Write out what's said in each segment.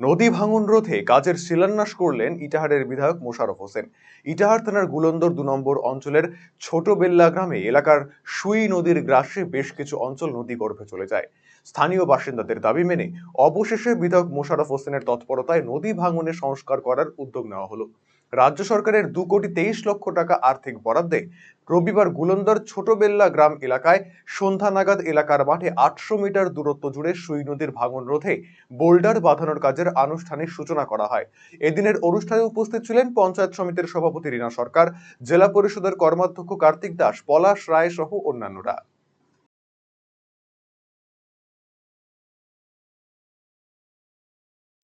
নদী ভাঙন রোধে কাজের শিলান্যাস করলেন ইটাহারের বিধায়ক মোশাররফ হোসেন। ইটাহার থানার গুলন্দর ২ নম্বর অঞ্চলের ছোট বেল্লা গ্রামে এলাকার সুই নদীর গ্রাসে বেশ কিছু অঞ্চল নদীগর্ভে চলে যায়। স্থানীয় বাসিন্দাদের দাবি মেনে অবশেষে বিধায়ক মোশাররফ হোসেনের তৎপরতায় নদী ভাঙনে সংস্কার করার উদ্যোগ নেওয়া হলো। রাজ্য সরকারের ২,২,২,০০,০০,০০০ টাকা আর্থিক বরাদ্দে রবিবার গুলন্দর ছোট বেল্লা গ্রাম এলাকায় সন্ধ্যা নাগাদ এলাকার মাঠে ৮০০ মিটার দূরত্ব জুড়ে সুই নদীর ভাঙন রোধে বোল্ডার বাঁধানোর কাজের আনুষ্ঠানিক সূচনা করা হয়। এদিনের অনুষ্ঠানে উপস্থিত ছিলেন পঞ্চায়েত সমিতির সভাপতি রীনা সরকার, জেলা পরিষদের কর্মাধ্যক্ষ কার্তিক দাস, পলাশ রায় সহ অন্যান্যরা।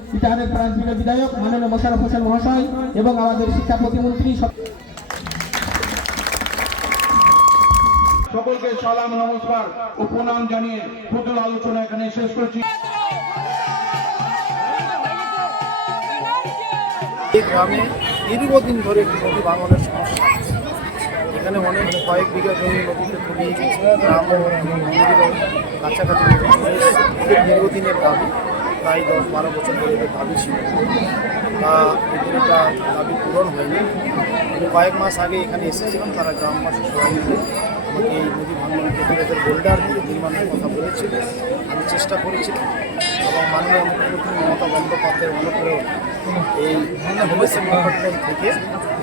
ইটাহারের প্রান্তীয় বিধায়ক মাননীয় মোশাররফ হোসেন মহাশয় এবং আমাদের শিক্ষা প্রতিমন্ত্রী সকলকে সালাম নমস্কার ও প্রণাম জানিয়ে ক্ষুদ্র আলোচনা এখানে শেষ করছি। এই গ্রামে দীর্ঘদিন ধরে নদী ভাঙনের সমস্যা আছে। এখানে অনেক কয়েক বিঘা জমি নদীতে তলিয়ে গেছে, গ্রাম নদীর কাছাকাছি দীর্ঘদিনের দাবি, প্রায় 10-12 বছর ধরে এদের দাবি ছিল, তা এদের একটা দাবি পূরণ হয়নি। আমি কয়েক মাস আগে এখানে এসেছিলাম, তারা গ্রামবাসী সবাই মিলে আমাকে এই নদী ভাঙন প্রতিরোধের বোল্ডার নির্মাণের কথা বলেছিল। আমি চেষ্টা করেছিলাম এবং মাননীয় মুখ্যমন্ত্রী মমতা বন্দ্যোপাধ্যায়ের অনুপ্রেরণা এই হোমেসের ডিপার্টমেন্ট থেকে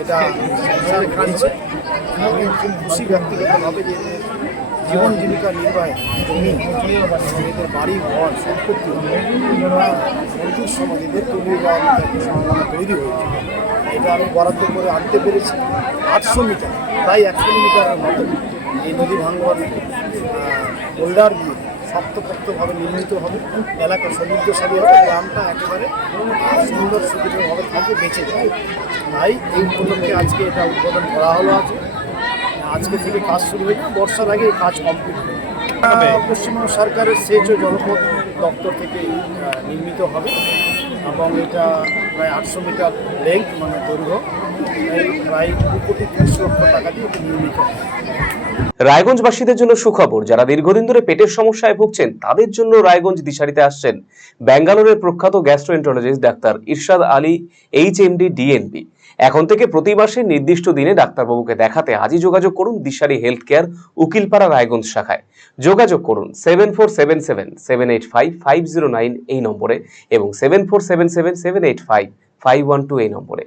এটা সংসার করেছে। আমি খুব খুশি ব্যক্তিগতভাবে যে জীবন জীবিকা নির্বাহে জমি এদের বাড়ি ঘর সম্পত্তি মন্ত্রীর সমাজ এদের তৈরি হওয়ার একটা সম্ভাবনা তৈরি হয়েছে। এটা আমি বরাদ্দ করে আনতে পেরেছি। ৮০০ মিটার, প্রায় ১ কিলোমিটারের মতো এই নদী ভাঙন বোল্ডার দিয়ে শক্তপোক্তভাবে নির্মিত হবে। এলাকা সমৃদ্ধশালী হবে, গ্রামটা একেবারে সুন্দর সুদৃঢ়ভাবে থাকবে, বেঁচে যাবে। তাই এই উপলক্ষে আজকে এটা উদ্বোধন করা হলো। আজকে থেকে কাজ শুরু হয়েছে, বর্ষার আগে এই কাজ কমপ্লিট হবে। পশ্চিমবঙ্গ সরকারের সেচ ও জলপথ দপ্তর থেকে নির্মিত হবে এবং এটা প্রায় ৮০০ মিটার লেন্থ মানে দৈর্ঘ্য, প্রায় ২,৩০,০০,০০০ টাকা দিয়ে নির্মিত হবে। রায়গঞ্জবাসীদের জন্য সুখবর, যারা দীর্ঘদিন ধরে পেটের সমস্যায় ভুগছেন তাদের জন্য রায়গঞ্জ দিশারিতে আসছেন ব্যাঙ্গালোরের প্রখ্যাত গ্যাস্ট্রোএন্টারোলজিস্ট ডাক্তার ইরশাদ আলী HMD DNB। এখন থেকে প্রতি মাসে নির্দিষ্ট দিনে ডাক্তারবাবুকে দেখাতে আজই যোগাযোগ করুন দিশারি হেলথ কেয়ার, উকিলপাড়া রায়গঞ্জ শাখায়। যোগাযোগ করুন 7477785509 এই নম্বরে এবং 7477785512 এই নম্বরে।